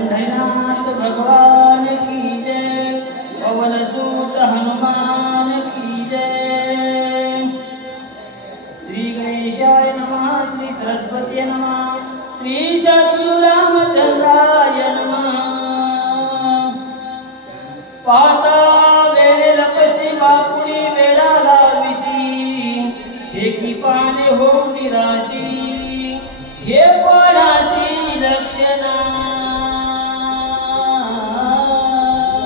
पंढरीनाथ भगवान की जय, पवन सुत हनुमान की जय। श्री गणेशाय नमः, श्री सरस्वती नमः, श्री सद्गुरुरामचंद्राय नमः। पाता वेळे लपसी बापुरी वेळाला विसी, एकी पाने हो निराशी, हे पराशी लक्षणा।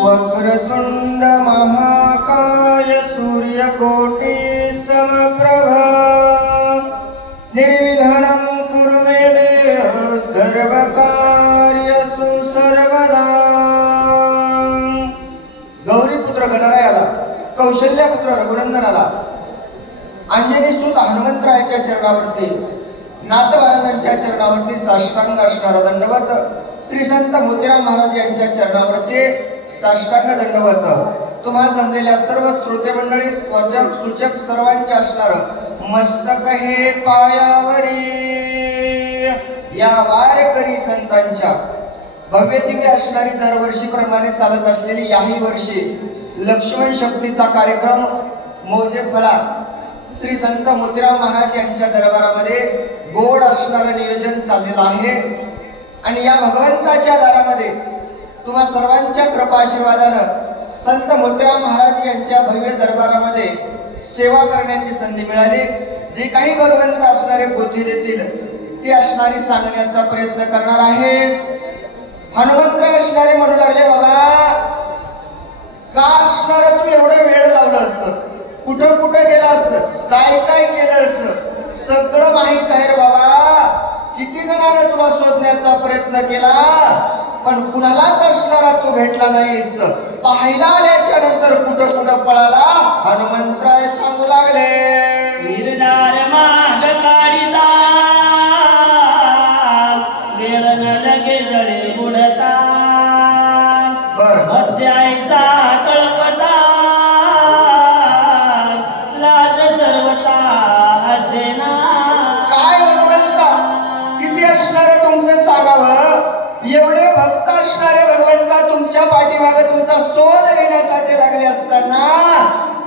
वक्रतुंड महाकाय सूर्यकोटि समप्रभा, निर्विघ्नं कुरु मे देव सर्वकार्येषु सर्वदा। गौरीपुत्र गणरायाला, कौशल्यापुत्र रघुनंदनाला, अंजनीसुत हनुमंतरायाच्या चरणावरती, नाथबाराजांच्या चरणावरती साष्टांग असणारा दंडवत, श्री संत मोतीराम महाराज यांच्या चरणावरती साष्टांग दंडवत। तुम्हाला जमलेल्या सर्व श्रोते मंडळी, वाचक सूचक सर्वांचे असणार मस्तक हे पायावरी। या वारकरी संतांच्या भव्य दिव्य असणारी दरवर्षीप्रमाणे चालत असलेली याही वर्षी लक्ष्मण शक्तीचा कार्यक्रम मोजे फळा श्री संत मोतीराम महाराज यांच्या दरबारामध्ये गोड असणारं नियोजन चाललेलं आहे। आणि या भगवंताच्या दारामध्ये तुम्हा सर्वांच्या कृपा आशीर्वादानं संत मोतीराम महाराज यांच्या भव्य दरबारामध्ये सेवा करण्याची संधी मिळाली। जे काही भगवंत असणारे बुद्धी देतील ती असणारी सांगण्याचा प्रयत्न करणार आहे। हनुमंतराय असणारे म्हणू लागले, बाबा का असणार तू एवढं वेळ लावलं असतं, कुठं कुठं गेला असतं, काय काय केलं असतं, सगळं माहित आहे रे बाबा। किती जणांना तुला शोधण्याचा प्रयत्न केला पण कुणालाच असणारा तू भेटला नाहीस। पाहायला आल्याच्या नंतर कुठं कुठं पळाला, हनुमंतराय सांगू लागले, वीरदार माग काढिता, वेळ न लगे जळे बुडता, मध्यायचा कळपता, लाज सर्वता असेना। काय भगवंता किती असणार तुमचं सांगावं। एवढे भक्त असणारे भगवंता तुमच्या पाठीमागे तुमचा शोध घेण्यासाठी लागले असताना,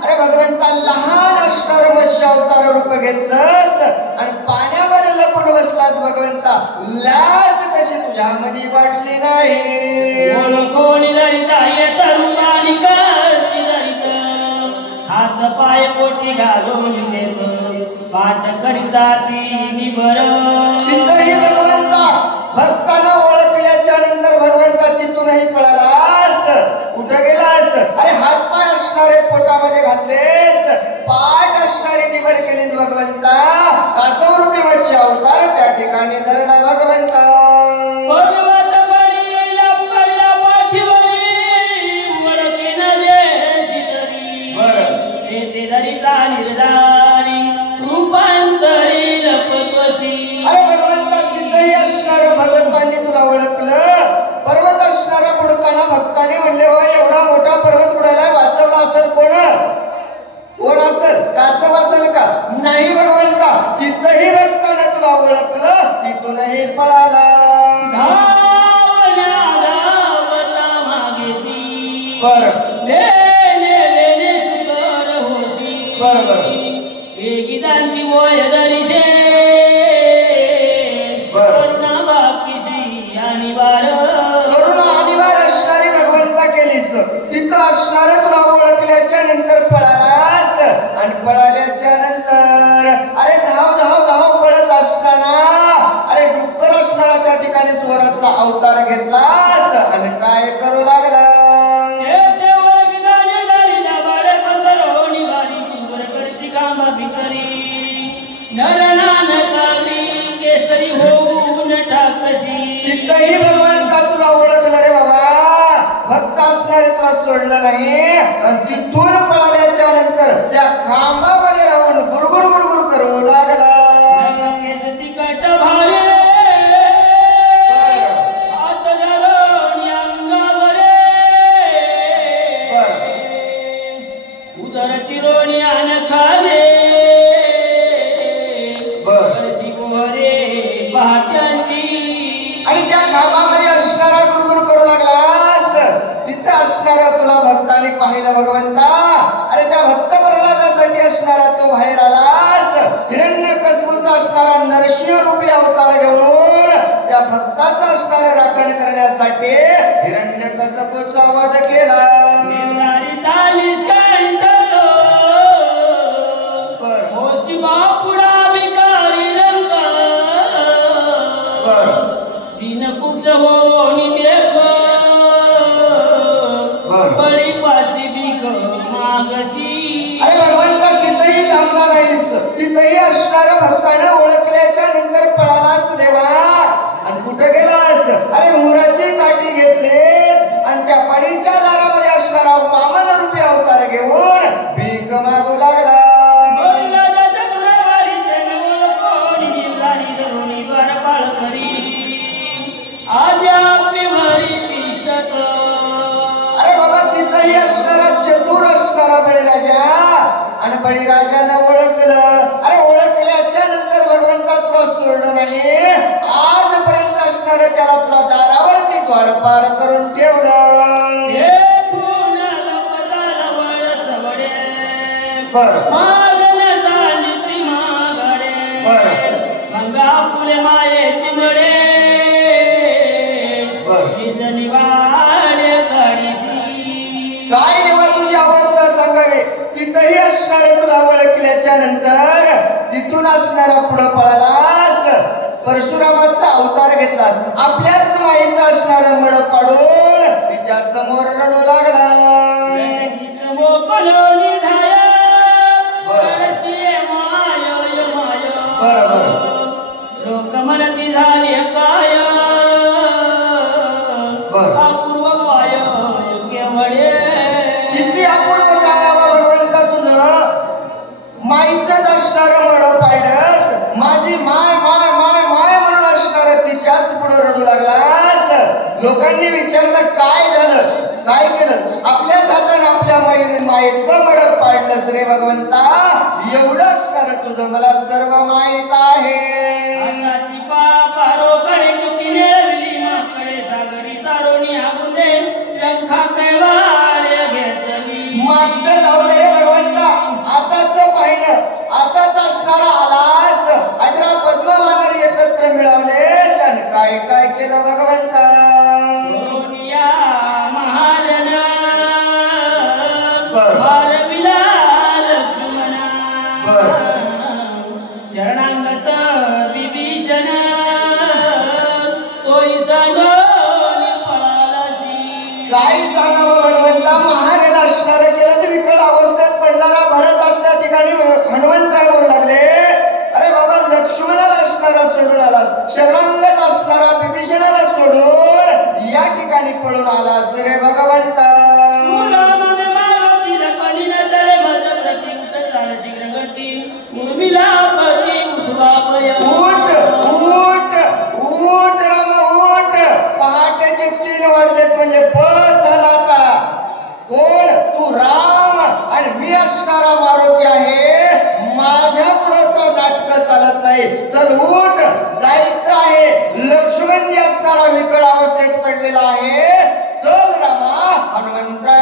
अरे भगवंता लहान असणार मत्स्य अवतार रूप घेतलंस आणि पाण्यामध्ये लपून बसलास भगवंता, लाज कशी तुझ्या मनी वाटली नाही। कोणी लढिता येत रूपानी करती लढित, हात पाय पोटी घालून घेत, पाठ करिता ती निबर। तिथंही भगवंता भक्तांना ओळखल्याच्या नंतर भगवंता तिथूनही पळालास, कुठं गेलास, अरे हात पाय असणारे पोटामध्ये घातलेस, पाठ असणारी निबर केली भगवंता, कासवरूपी मत्स्य अवतार त्या ठिकाणी धरला भगवंता। पर्वत बळी लपल्या पाठीवरी, वळके न देशी तरी, येते दरिता निर्धारी, रूपांतरी लपतोसी। अरे भगवंता तिथंही असणार भगवंतांनी तुला ओळखलं। पर्वत असणारा बुडताना भक्ताने म्हणले, हो एवढा मोठा पर्वत बुडायला वाचवला असेल कोण, कोण असेल, कासव असेल का? नाही भगवंता, तिथंही भक्ताने तुला ओळखलं, तिथूनही पळाला। धावल्या धावता मागेसी, बरं लेले सुकर होती, बरं बरं गीतांची वय दरिशे, करुणा बाकीची आणि बार, करुणा अनिवार असणारी भगवंता केलीस। तिथं असणार तुला ओळखल्याच्या नंतर पळालास आणि पळाल्याच्या नंतर अरे धाव धाव धाव पळत असताना अरे डुक्कर असणारा त्या ठिकाणी स्वराचा अवतार घेतलास आणि काय करू लागला। तिथंही भगवंता तुला ओळखलं रे बाबा, भक्त असणारे तुला सोडलं नाही। तिथून पळाल्याच्या नंतर त्या खांबामध्ये राहून गुरगुर गुरगुर करू लागला। उदर चिरोणी आन खाले, आणि त्या खांबामध्ये असणारा गुरगुर कृष्ण रूपी अवतार घेऊन त्या भक्ताचा असणारे राखण करण्यासाठी हिरण्यकश्यपूचा वध केला. अरे भगवंता तिथेही थांबला नाहीस, तिथेही असणाऱ्या भक्ताने ओळखल्याच्या नंतर पळालाच देवा. आणि कुठे गेलास? अरे उराची काठी घेतलीस आणि त्या पडीच्या दारामध्ये असणारा वामन रूपी अवतार घेऊन भीक मागू लागला. अरे बाबा तिथेही असणारा चतुर असणारा बळीराजा आणि बळीराजाला ओळखलं. अरे ओळखल्याच्या नंतर भगवंता तुला सोडलं नाही. आजपर्यंत असणारं त्याला तुला दारावरती द्वारपार करून ठेवलं. बर काय देवा तुझी अवस्था सांगावी. तिथेही असणारे तुला ओळखल्याच्या नंतर तिथून असणारा पुढं पळालास, परशुरामाचा अवतार घेतलास, आपल्याच माईचा असणारं मळ पाडून तिच्या समोर रडू लागला. लोक म्हणती झाली काय अपूर्व पाय केवळे. किती अपूर्व सांगावा भगवंता तुझं. माईचंच असणारं मळ पाडस, माझी माय माय माय माय म्हणून असणारं तिच्याच पुढे रडू लागलास. लोकांनी विचारलं काय झालं, काय केलं? आपल्याच हाताने आपल्या मायेचं मळ पाडलंस रे भगवंता. एवढं असणारं तुझं मला सर्व माहीत आहे. मागचं जाऊ दे भगवंता, आताच पाहिलं. आताच असणारा आलास, 18 पद्मवानर एकत्र मिळवले आणि काय काय केलं भगवंता. शरणांगत विभीषण काय सांगावं भगवंता. महाराज असणारं केलं तर विकट अवस्थेत पडणारा भरत असल्या ठिकाणी हनुमंतरावर लागले. अरे बाबा लक्ष्मणाला असणारा सोडून आला, शरणांगत असणारा विभीषणाला सोडून या ठिकाणी पळून आला रे भगवंता. पहाटेचे 3 वाजलेत म्हणजे पळ झाला का. कोण तू? राम आणि मी असणारा मारुती आहे. माझ्या पुढचं नाटक चालत नाही. चल उठ, जायचं आहे. लक्ष्मण जी असणारा विकट अवस्थेत पडलेला आहे. चल रामा. हनुमंतराय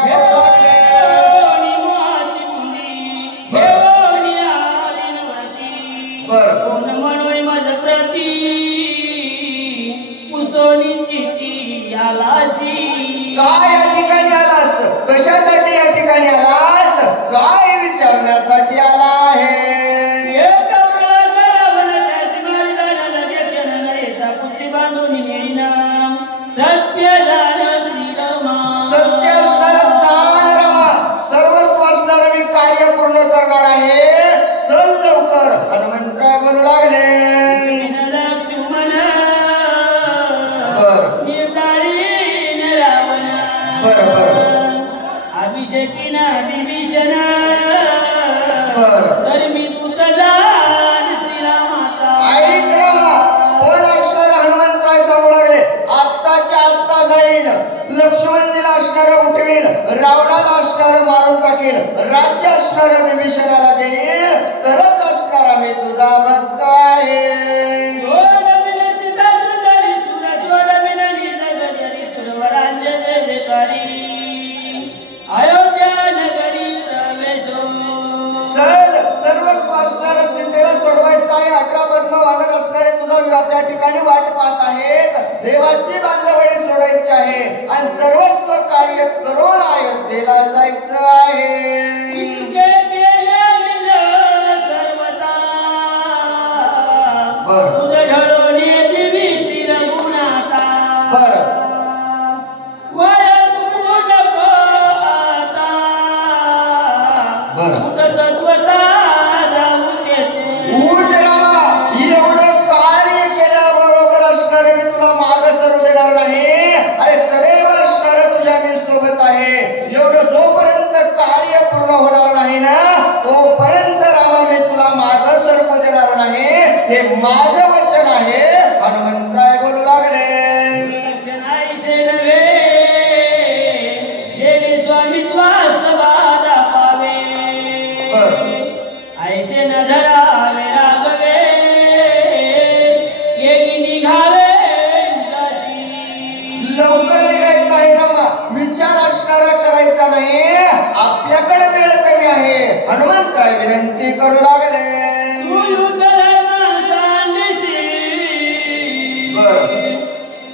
काय या ठिकाणी आलास? कशासाठी या ठिकाणी आलास? काय विचारण्यासाठी आला आहे? सत्य असणारं जाण रामा, सर्वस्व असणारं मी कार्य पूर्ण करणार आहे. चल लवकर. हनुमंतराय म्हणू लागले. अभिषेकी ना विभीषण तर मी तुझा श्रीरामाचा ऐक रामा. कोण असणारं हनुमंतराय सांगू लागले. आत्ताच्या आत्ता जाईन. लक्ष्मणजीला असणारं उठवील, रावणाला असणारं मारून टाकील, राज्य असणारं विभीषणाला देईल, तरच असणारा मी तुझा भक्त आहे. चल सर्वस्व असणारं सीतेला सोडवायचं आहे. 18 पद्मवानर असणारे देवा त्या ठिकाणी वाट पाहत आहेत. देवाची बांधवडी सोडायची आहे आणि सर्वस्व कार्य करून अयोध्येला जायचं आहे. माझं वचन आहे. हनुमंतराय बोलू लागले. ऐसे न धरावे रागवे निघावे लवकर निघायचं आहे रामा. विचार असणारा करायचा नाही. आपल्याकडे वेळ कमी आहे. हनुमंतराय विनंती करू लागले.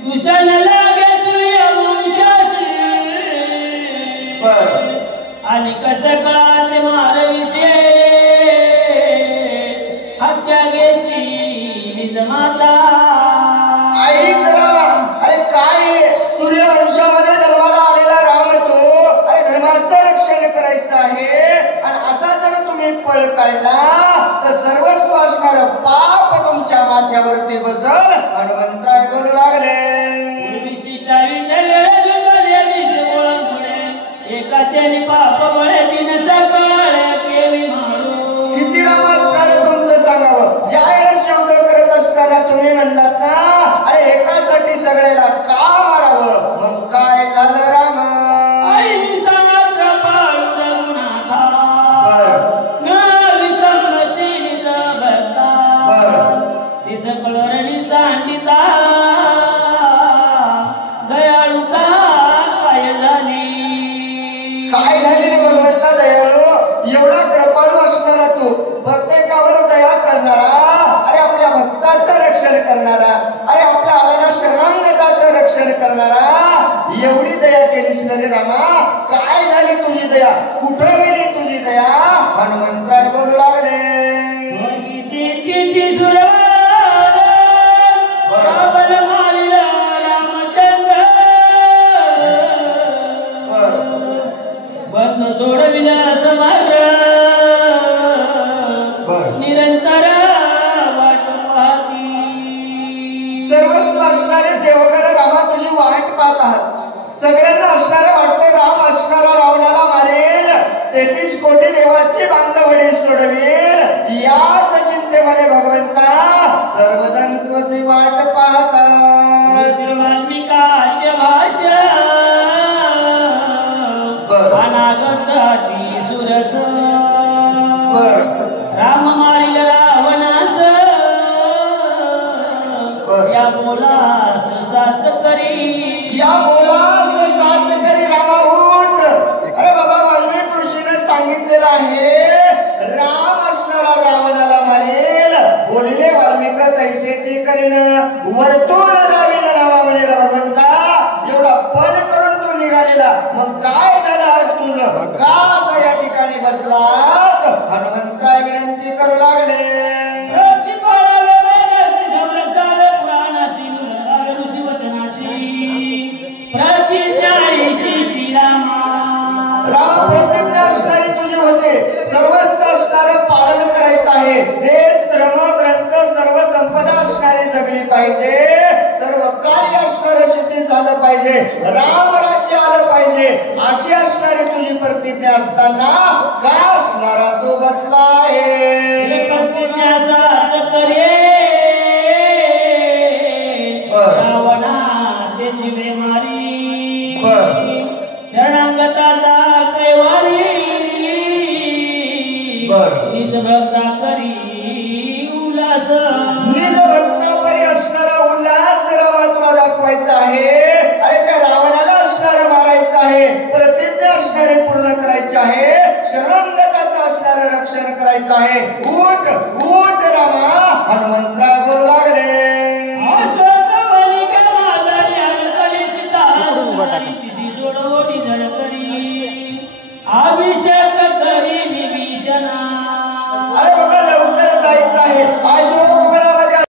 दुसरं लागे तुझ्या वंशाशी आणि कसं काळाचे मारविषे हत्या घेशी माता. आई अरे काय सूर्यवंशामध्ये जन्माला आलेला राम तो. अरे धर्माचं रक्षण करायचं आहे आणि असा जर तुम्ही पळ काढला तर सर्वस्व असणार पाप तुमच्या माथ्यावरती बसल. हनुमंतराय बोलू लागले. किती नमस्कार तुमचं सांगावं. ज्या वेळेस शब्द करत असताना तुम्ही म्हणलात ना अरे एकासाठी सगळ्याला का मारावं. मग काय झालं राम. काय झाले रे भगवंता दयाळू. एवढा कृपाळू असणारा तू, प्रत्येकावर दया करणारा, अरे आपल्या भक्ताचं रक्षण करणारा, अरे आपल्या आलेल्या शरणागताचं रक्षण करणारा, एवढी दया केलीस ना रे रामा. काय झाली तुझी दया. कुठं गेली तुझी दया. हनुमंतराय बोलू लागले. सोडविला समाज निरंतर वाट पाहती. सर्वस्व असणारे देवगण रामा तुझी वाट पाहत आहात. सगळ्यांना असणारं वाटतंय राम असणारा रावणाला मारेल. 33 कोटी देवाची बांधवडी सोडवेल. याच चिंतेमध्ये भगवंता सर्वजण तुझी वाट पाहतात. वाल्मिकाचे भाषा अनागताती सुरस राम मारिल रावणास या बोलास सात करी. या बोलास सात करी रामा उठ. अरे बाबा वाल्मिक ऋषीने सांगितलेलं आहे राम असणारा रावणाला मारेल. बोलले वाल्मिक तैसेची करीन वर्तुळ जावी नावा म्हणे भगवंता. एवढा पण करून तू निघालेला. मग काय झालं आज तुझं. का आता या ठिकाणी बसलात. हनुमंतराय विनंती करू लागले. राम प्रतिज्ञा असणारी तुझी होते. सर्वच असणारं पालन करायचं आहे. देश धर्म ग्रंथ सर्व संपदा असणारी जगली पाहिजे. सर्व कार्य असणारं सिद्धी झालं पाहिजे. राम राज्य आलं पाहिजे. अशी असणारी तुझी प्रतिज्ञा असताना का असणारा तो बसला आहे. रावणा त्याची बेमारी शरणागताचा कैवारी निज भक्ता करी उल्हास. निज भक्ता परी असणारा उल्हास रामा तुला दाखवायचा आहे. अरे त्या रावणाला असणारं मारायचं आहे. प्रतिज्ञा असणारे पूर्ण करायचे आहे. शरणागताचं असणारं रक्षण करायचं आहे. उठ उठ रामा. हनुमंतराय